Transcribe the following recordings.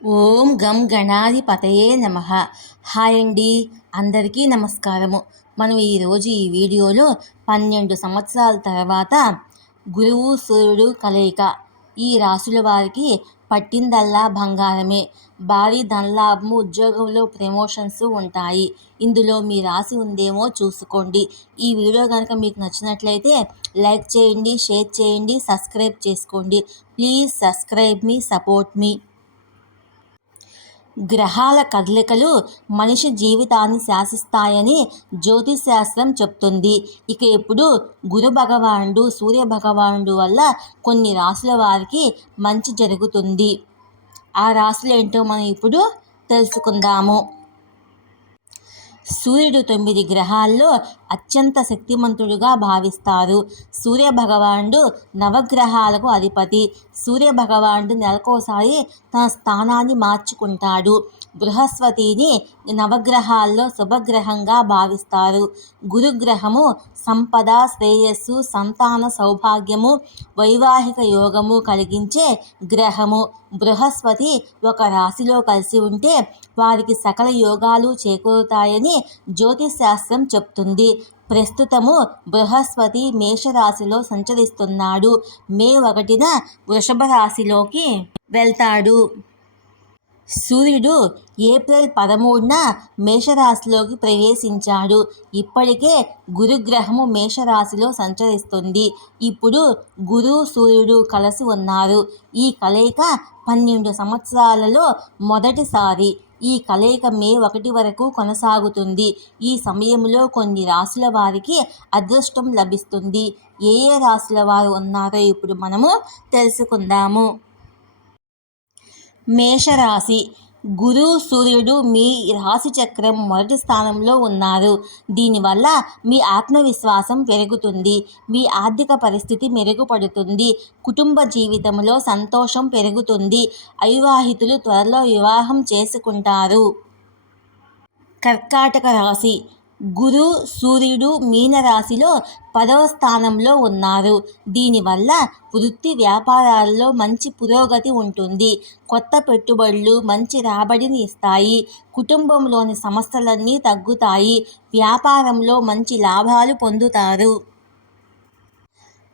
ఓం గం గణాధిపతయే నమ. హాయ్ అండి అందరికీ నమస్కారము. మనం ఈరోజు ఈ వీడియోలో పన్నెండు సంవత్సరాల తర్వాత గురువు సూర్యుడు కలయిక ఈ రాశుల వారికి పట్టిందల్లా బంగారమే. భారీ ధనలాభము ఉద్యోగంలో ప్రమోషన్స్ ఉంటాయి. ఇందులో మీ రాసి ఉందేమో చూసుకోండి. ఈ వీడియో కనుక మీకు నచ్చినట్లయితే లైక్ చేయండి షేర్ చేయండి సబ్స్క్రైబ్ చేసుకోండి. ప్లీజ్ సబ్స్క్రైబ్ మీ సపోర్ట్ మీ. గ్రహాల కదలికలు మనిషి జీవితాన్ని శాసిస్తాయని జ్యోతిశాస్త్రం చెప్తుంది. ఇక ఇప్పుడు గురు భగవానుడు సూర్య భగవానుడు వల్ల కొన్ని రాసుల వారికి మంచి జరుగుతుంది. ఆ రాశులు ఏంటో మనం ఇప్పుడు తెలుసుకుందాము. సూర్యుడు తొమ్మిది గ్రహాల్లో అత్యంత శక్తిమంతుడుగా భావిస్తారు. సూర్య భగవానుడు నవగ్రహాలకు అధిపతి. సూర్య భగవానుడు నెలకోసారి తన స్థానాన్ని మార్చుకుంటాడు. బృహస్పతిని నవగ్రహాల్లో శుభగ్రహంగా భావిస్తారు. గురుగ్రహము సంపద శ్రేయస్సు సంతాన సౌభాగ్యము వైవాహిక యోగము కలిగించే గ్రహము. బృహస్పతి ఒక రాశిలో కలిసి ఉంటే వారికి సకల యోగాలు చేకూరుతాయని జ్యోతిశాస్త్రం చెప్తుంది. ప్రస్తుతము బృహస్పతి మేషరాశిలో సంచరిస్తున్నాడు. మే ఒకటిన వృషభ రాశిలోకి వెళ్తాడు. సూర్యుడు ఏప్రిల్ పదమూడున మేషరాశిలోకి ప్రవేశించాడు. ఇప్పటికే గురుగ్రహము మేషరాశిలో సంచరిస్తుంది. ఇప్పుడు గురు సూర్యుడు కలిసి ఉన్నారు. ఈ కలయిక పన్నెండు సంవత్సరాలలో మొదటిసారి. ఈ కలయిక మే ఒకటి వరకు కొనసాగుతుంది. ఈ సమయంలో కొన్ని రాసుల వారికి అదృష్టం లభిస్తుంది. ఏ ఏ రాసుల వారు ఉన్నారో ఇప్పుడు మనము తెలుసుకుందాము. మేషరాశి. గురు సూర్యుడు మీ రాశి చక్రం మొదటి స్థానంలో ఉన్నారు. దీనివల్ల మీ ఆత్మవిశ్వాసం పెరుగుతుంది. మీ ఆర్థిక పరిస్థితి మెరుగుపడుతుంది. కుటుంబ జీవితంలో సంతోషం పెరుగుతుంది. అవివాహితులు త్వరలో వివాహం చేసుకుంటారు. కర్కాటక రాశి గురు సూర్యుడు మీనరాశిలో పదవ స్థానంలో ఉన్నారు. దీనివల్ల వృత్తి వ్యాపారాల్లో మంచి పురోగతి ఉంటుంది. కొత్త పెట్టుబడులు మంచి రాబడిని ఇస్తాయి. కుటుంబంలోని సమస్యలన్నీ తగ్గుతాయి. వ్యాపారంలో మంచి లాభాలు పొందుతారు.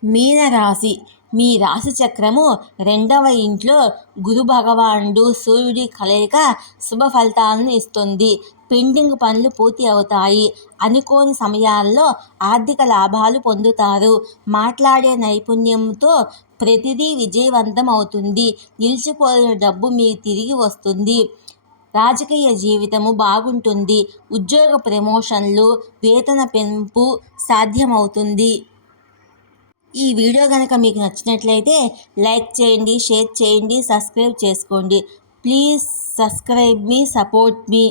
మీనరాశి. మీ రాశి చక్రము రెండవ ఇంట్లో గురు భగవానుడు సూర్యుడి కలయిక శుభ ఫలితాలను ఇస్తుంది. పెండింగ్ పనులు పూర్తి అవుతాయి. అనుకోని సమయాల్లో ఆర్థిక లాభాలు పొందుతారు. మాట్లాడే నైపుణ్యంతో ప్రతిదీ విజయవంతం అవుతుంది. నిలిచిపోయిన డబ్బు మీకు తిరిగి వస్తుంది. రాజకీయ జీవితము బాగుంటుంది. ఉద్యోగ ప్రమోషన్లు వేతన పెంపు సాధ్యమవుతుంది. ఈ వీడియో కనుక మీకు నచ్చినట్లయితే లైక్ చేయండి షేర్ చేయండి సబ్స్క్రైబ్ చేసుకోండి. ప్లీజ్ సబ్స్క్రైబ్ మీ సపోర్ట్ మీ.